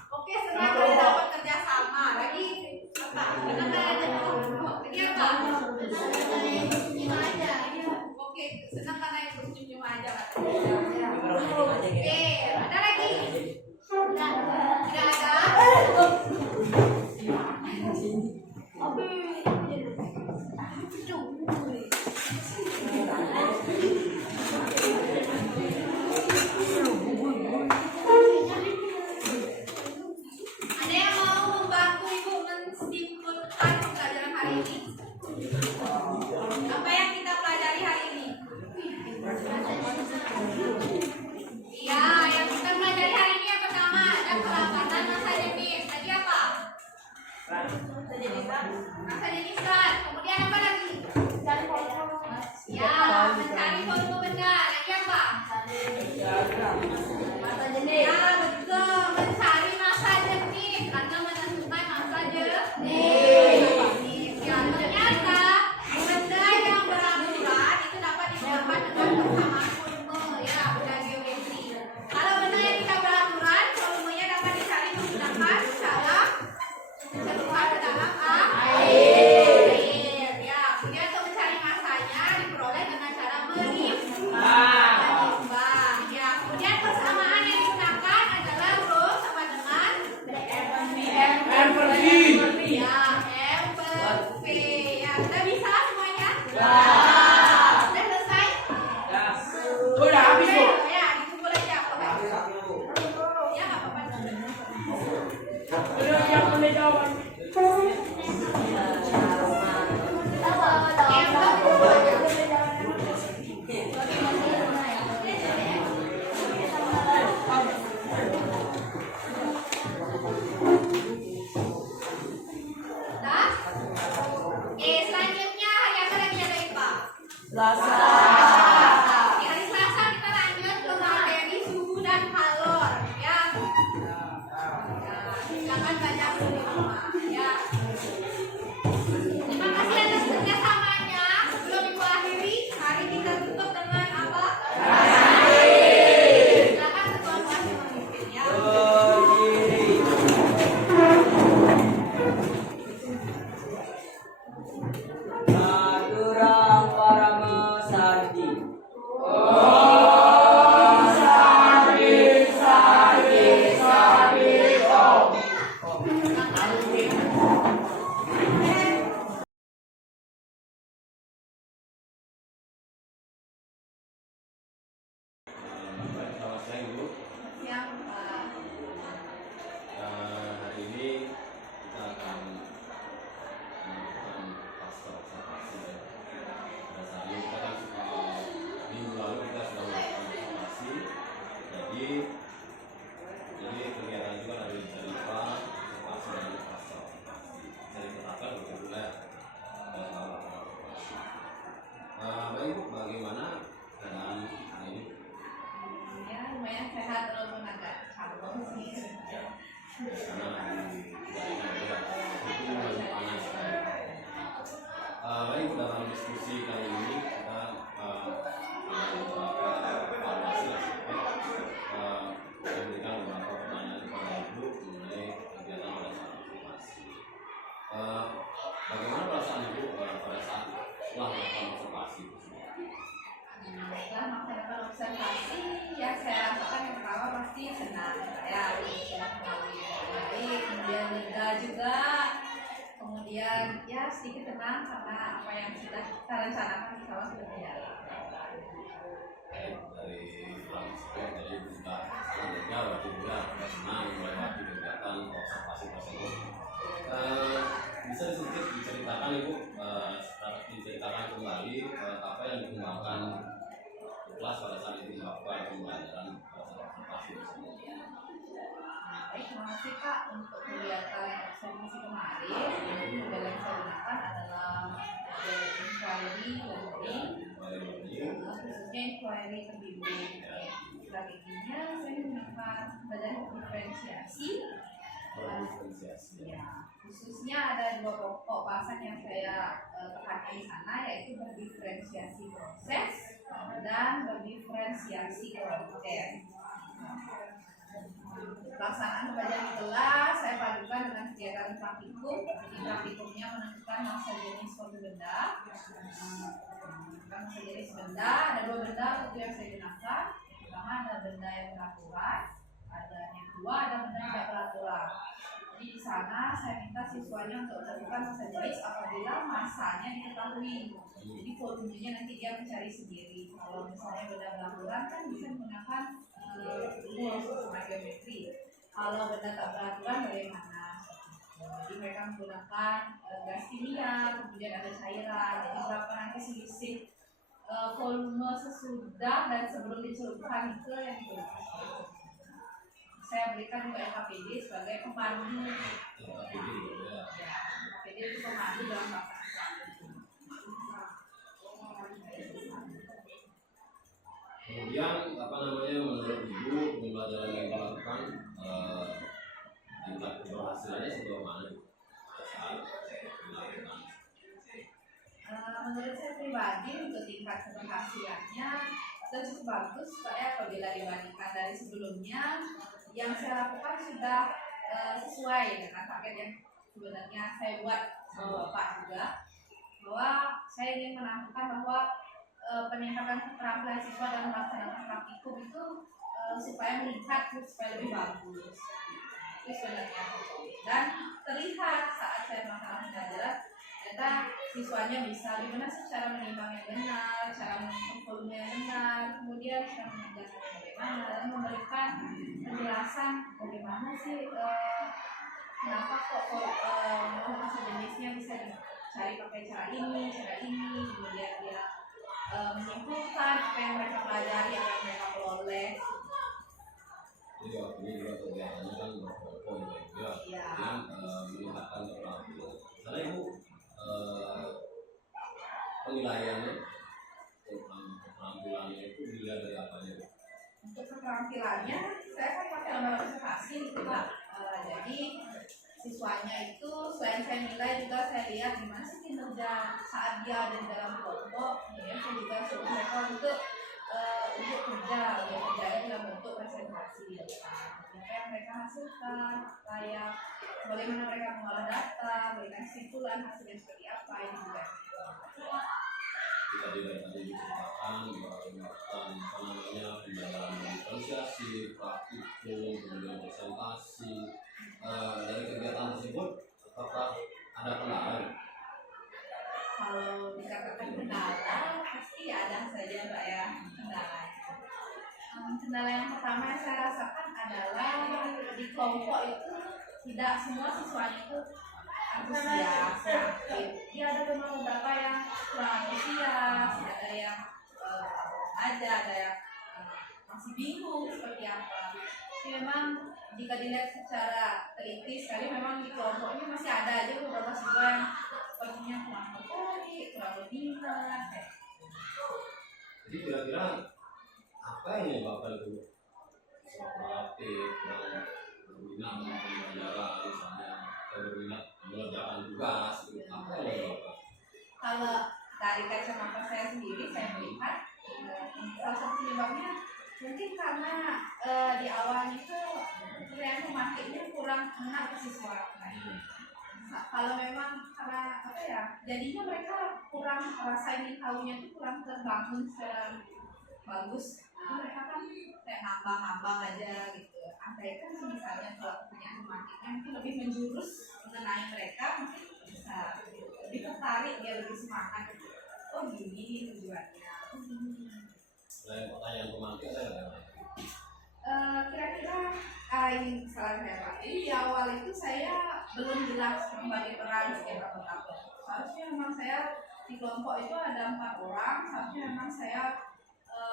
Oke, senang. Oke, ada lagi? Tidak ada? Ada yang mau membantu Ibu mensimpulkan pembelajaran hari ini? Apa yang kita pelajari hari ini? Iya, yang kita pelajari hari ini yang pertama ada pelaksanaan masa jenis. Tadi apa? Masa jenisan. Kemudian apa lagi? Ya, mencari volume benda. Lagi apa? Ya, betul. Mencari masa jenis karena menentukan masa jenis. Ya, ternyata benda yang beraturan itu dapat didapat dengan persamaan volume. Ya, benda geometri. Kalau benda yang tidak beraturan, volumenya dapat dicari menggunakan cara mencelupkan ke dalam air. Ya, kemudian untuk mencari masanya diperoleh dengan cara menimbang. Ya, kemudian persamaan yang digunakan adalah rho sama dengan M per V. Ya, M per V. Ya, sudah bisa semuanya? Sudah selesai? Udah habis, Bu. Ya, dikumpul aja. Ya, nggak apa-apa. Udah yang boleh jawab. Dah? Oke, selanjutnya hari apa lagi ada IPA? Selasa. Di hari Selasa kita lanjut ke materi suhu dan kalor, ya. Silakan baca dulu di rumah, ya. Terima kasih atas kerjasamanya. Sebelum Ibu akhiri, hari kita tutup dengan apa? Silakan ketua kelas yang memimpin, ya. Saturang Parama Sakti. Baik, selamat siang Ibu. Yang Hari ini kita akan melakukan pasca observasi ya. Pada saat ini kita kan minggu lalu kita sudah melakukan observasi. Jadi kegiatan juga dari IPA observasi dan pasca observasi. Saya dikatakan reguler dan melakukan observasi. Baik Ibu, bagaimana keadaan hari ini? ya lumayan sehat walaupun agak capek sih. Karena di daerah itu masih panas. Baik, dalam diskusi kali ini kita ada beberapa evaluasi memberikan beberapa pertanyaan kepada Ibu mengenai kegiatan pada saat observasi. Bagaimana perasaan Ibu pada saat setelah melakukan observasi? Setelah melakukan observasi, ya saya rasakan yang pertama pasti senang ya, baik, kemudian lega juga, kemudian ya sedikit tenang karena apa yang sudah kita rencanakan insya Allah sudah berjalan. Baik, dari Francisco tadi Ibu sudah lega, berarti juga senang melewati kegiatan observasi tersebut. Bisa sedikit diceritakan Ibu, diceritakan kembali apa yang dikembangkan kelas pada saat itu melakukan pembelajaran observasi tersebut. Baik, terima kasih Kak untuk kegiatan observasi kemarin. Model yang saya gunakan adalah model inquiry learning, khususnya inquiry terbimbing. Strateginya saya menggunakan belajar diferensiasi. Ya, khususnya ada dua pokok bahasan yang saya tekankan di sana, yaitu berdiferensiasi proses dan berdiferensiasi konten. Pelaksanaan pembelajaran di kelas saya padukan dengan kegiatan praktikum. Jadi praktikumnya menentukan masa jenis suatu benda. Tentang sejenis benda, ada 2 benda itu yang saya gunakan. Pertama ada benda yang beraturan, ada yang kedua ada benda yang tidak beraturan. Jadi di sana saya minta siswanya untuk melakukan sejenis apabila masanya diketahui. Jadi volumenya nanti dia mencari sendiri. Kalau misalnya benda beraturan kan bisa menggunakan rumus sama geometri. Kalau benda tak beraturan bagaimana? Jadi mereka menggunakan gas kimia, kemudian ada cairan. Jadi berapa nanti selisih volume sesudah dan sebelum dicelupkan itu yang digunakan. Saya berikan juga LKPD sebagai pemandu. LKPD itu pemandu dalam pelaksanaan. Kemudian apa namanya, menurut Ibu pembelajaran yang dilakukan tingkat keberhasilannya sejauh mana saat dilakukan? Menurut saya pribadi untuk tingkat keberhasilannya sudah cukup bagus Pak ya, apabila dibandingkan dari sebelumnya. Yang saya lakukan sudah sesuai dengan target yang sebenarnya saya buat sama Bapak juga, bahwa saya ingin menanamkan bahwa peningkatan keterampilan siswa dalam melaksanakan praktikum itu supaya meningkat, supaya lebih bagus. Itu sebenarnya, dan terlihat saat saya melaksanakan pembelajaran ternyata siswanya bisa gimana sih cara menimbang yang benar, cara menghitung volume yang benar, kemudian cara mengerjakan bagaimana, dan memberikan penjelasan bagaimana sih kenapa kok motor sejenisnya bisa dicari pakai cara ini, kemudian dia menyimpulkan apa yang mereka pelajari, apa yang mereka peroleh. Jadi ini juga kegiatannya kan berpoin ya, yang meningkatkan keterampilan. Karena Ibu penilaiannya keterampilannya itu dilihat dari apanya? Untuk keterampilannya saya kan pakai lembar observasi gitu Pak. Jadi siswanya itu selain saya nilai juga saya lihat gimana sih kinerja saat dia ada di dalam kelompok. Kemudian saya juga suruh mereka untuk kerja dalam bentuk presentasi. Apa yang mereka hasilkan, apa yang bagaimana mereka mengolah data, berikan kesimpulan hasilnya seperti apa, ini juga. Tadi diceritakan melakukan apa namanya pembelajaran diferensiasi, praktikum, kemudian presentasi. Dari kegiatan tersebut apakah ada kendala? Kalau dikatakan kendala pasti ada saja Mbak ya, kendala. Kendala yang pertama yang saya rasakan adalah di kelompok itu tidak semua siswanya itu antusias, aktif. Dia ada memang beberapa yang kurang antusias, ada yang ada yang masih bingung seperti apa. Jadi memang jika dilihat secara teliti sekali, memang di kelompok ini masih ada aja beberapa siswa yang sepertinya kurang tertarik, kurang berminat. Jadi kira-kira apa yang menyebabkan itu? Aktif, kurang berminat dengan pembelajaran, misalnya berminat mengerjakan tugas, apa yang menyebabkan? Kalau dari kacamata saya sendiri, saya melihat salah satu penyebabnya mungkin karena di awal itu yang memakainya kurang enak ke siswa. Kalau memang karena apa ya, jadinya mereka kurang rasa ingin tahunya itu kurang terbangun secara bagus. Mereka kan kayak ngambang-ngambang aja gitu. Andai kan misalnya kalau punya tematiknya mungkin lebih menjurus mengenai mereka, mungkin bisa lebih tertarik, dia lebih semangat. Oh gini tujuannya. Pertanyaan pemantik saya Kira-kira ini salah saya Pak. Jadi di awal itu saya belum jelas membagi peran sekitar berapa. Seharusnya memang saya di kelompok itu ada 4 orang. Seharusnya memang saya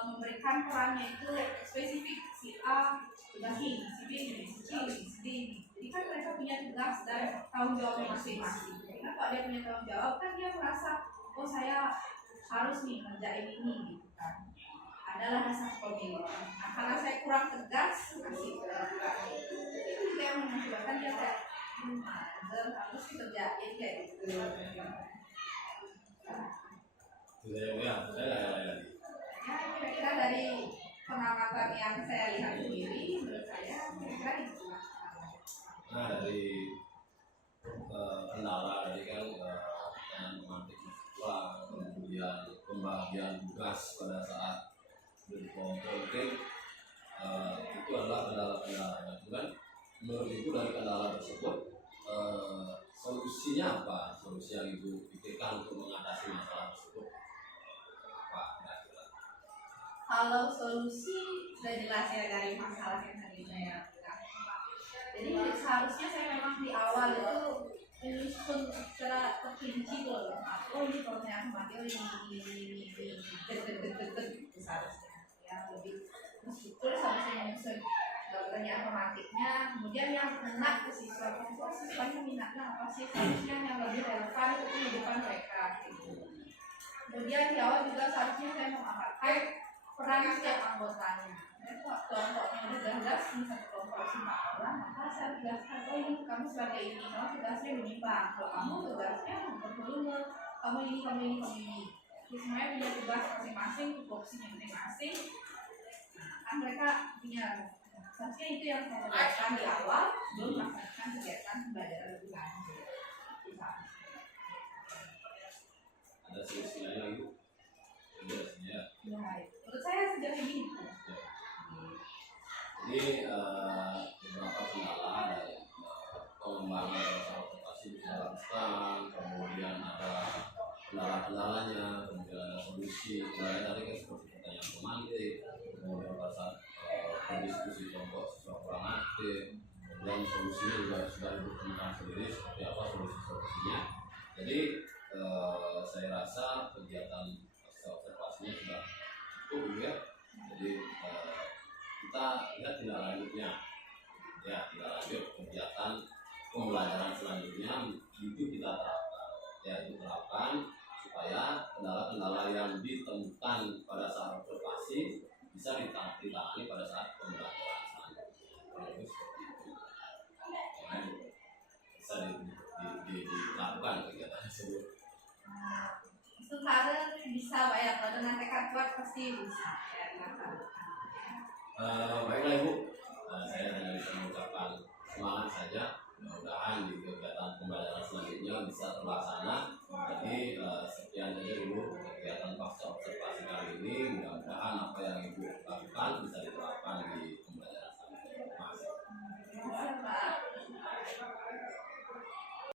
memberikan perannya itu spesifik, si A tugas ini, si B ini, si C ini, si D ini. Jadi kan mereka punya tugas dan tanggung jawab masing-masing. Karena kalau dia punya tanggung jawab kan dia merasa, oh saya harus nih ngerjain ini gitu kan. Adalah rasa kepemilikan. Nah, karena saya kurang tegas kasih itu juga yang mengakibatkan dia kayak harus kerjain kayak gitu. Ya kira-kira dari pengamatan yang saya lihat sendiri, menurut saya kira-kira itu. Nah dari kendala tadi kan yang memantik siswa, kemudian pembagian tugas pada saat berkelompok itu adalah kendala-kendala itu kan. Menurut Ibu dari kendala tersebut solusinya apa? Solusi yang Ibu pikirkan untuk mengatasi masalah tersebut apa kira-kira? Kalau solusi sudah jelas ya dari masalah yang tadi saya bilang. Jadi seharusnya saya memang di awal itu menyusun secara terperinci loh. Oh ini kalau saya mati, oh ini seharusnya ya lebih terstruktur, seharusnya menyusun pertanyaan tematiknya. Kemudian yang kena ke siswa, siswanya minatnya apa sih? Seharusnya yang lebih relevan untuk kehidupan mereka. Kemudian di awal juga seharusnya saya mengamalkan peran setiap anggotanya. Kelompoknya udah jelas, misalnya kelompok 5 orang, maka saya jelaskan, oh ini kamu sebagai ini, kamu tugasnya menyimpang. Kalau kamu tugasnya mempervolume, kamu ini. Jadi semuanya punya tugas masing-masing, tupoksinya masing-masing. Kan mereka punya, seharusnya itu yang saya jelaskan di awal, sebelum melaksanakan kegiatan pembelajaran lebih lanjut. Ada solusi lain lagi Bu? Ya. Ya, menurut saya sejauh ini. Jadi beberapa kendala dari pengembangan transportasi di Afghanistan, kemudian ada kendala-kendalanya, kemudian ada solusi. Kendalanya tadi kan seperti pertanyaan pemantik, kemudian pada saat berdiskusi kelompok siswa kurang aktif, kemudian solusinya juga sudah ditentukan sendiri seperti apa solusinya. Jadi saya rasa kegiatan observasinya sudah cukup ya. Jadi kita lihat tindak lanjutnya, ya tindak lanjut kegiatan pembelajaran selanjutnya itu kita terapkan, ya itu terapkan supaya kendala-kendala yang ditemukan pada saat observasi bisa ditangani pada saat pembelajaran selanjutnya. Kalau itu seperti itu, ya, bisa dilakukan kegiatan tersebut. Sekarang bisa Pak ya, kalau dengan tekad kuat pasti bisa ya.